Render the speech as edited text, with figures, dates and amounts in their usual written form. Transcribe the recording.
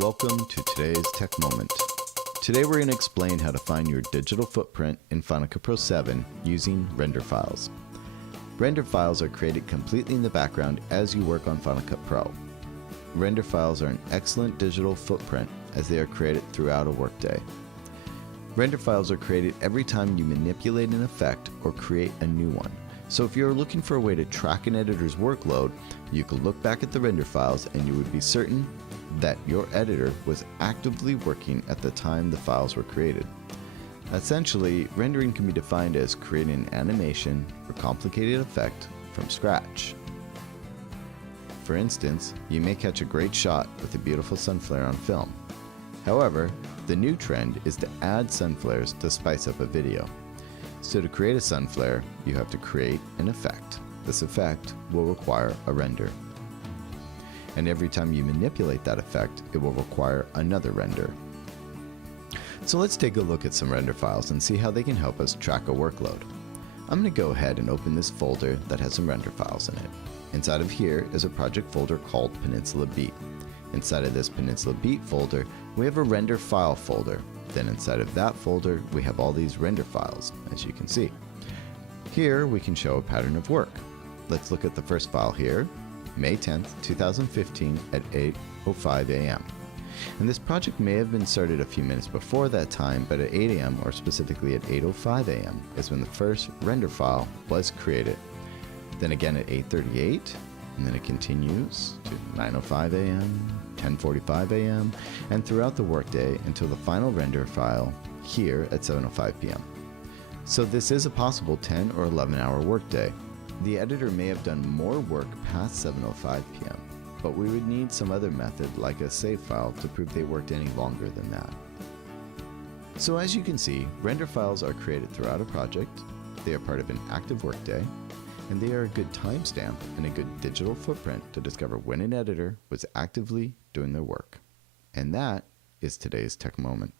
Welcome to today's Tech Moment. Today we're going to explain how to find your digital footprint in Final Cut Pro 7 using render files. Render files are created completely in the background as you work on Final Cut Pro. Render files are an excellent digital footprint as they are created throughout a workday. Render files are created every time you manipulate an effect or create a new one. So if you're looking for a way to track an editor's workload, you could look back at the render files and you would be certain that your editor was actively working at the time the files were created. Essentially, rendering can be defined as creating an animation or complicated effect from scratch. For instance, you may catch a great shot with a beautiful sun flare on film. However, the new trend is to add sun flares to spice up a video. So to create a sun flare, you have to create an effect. This effect will require a render. And every time you manipulate that effect, it will require another render. So let's take a look at some render files and see how they can help us track a workload. I'm going to go ahead and open this folder that has some render files in it. Inside of here is a project folder called Peninsula Beat. Inside of this Peninsula Beat folder, we have a render file folder. Then inside of that folder, we have all these render files, as you can see. Here we can show a pattern of work. Let's look at the first file here, May 10th, 2015 at 8:05 a.m. And this project may have been started a few minutes before that time, but at 8 a.m. or specifically at 8:05 a.m. is when the first render file was created. Then again at 8:38, and then it continues to 9:05 a.m., 10:45 a.m., and throughout the workday until the final render file here at 7:05 p.m. So this is a possible 10 or 11 hour workday. The editor may have done more work past 7:05 p.m., but we would need some other method like a save file to prove they worked any longer than that. So as you can see, render files are created throughout a project, they are part of an active workday, and they are a good timestamp and a good digital footprint to discover when an editor was actively doing their work. And that is today's Tech Moment.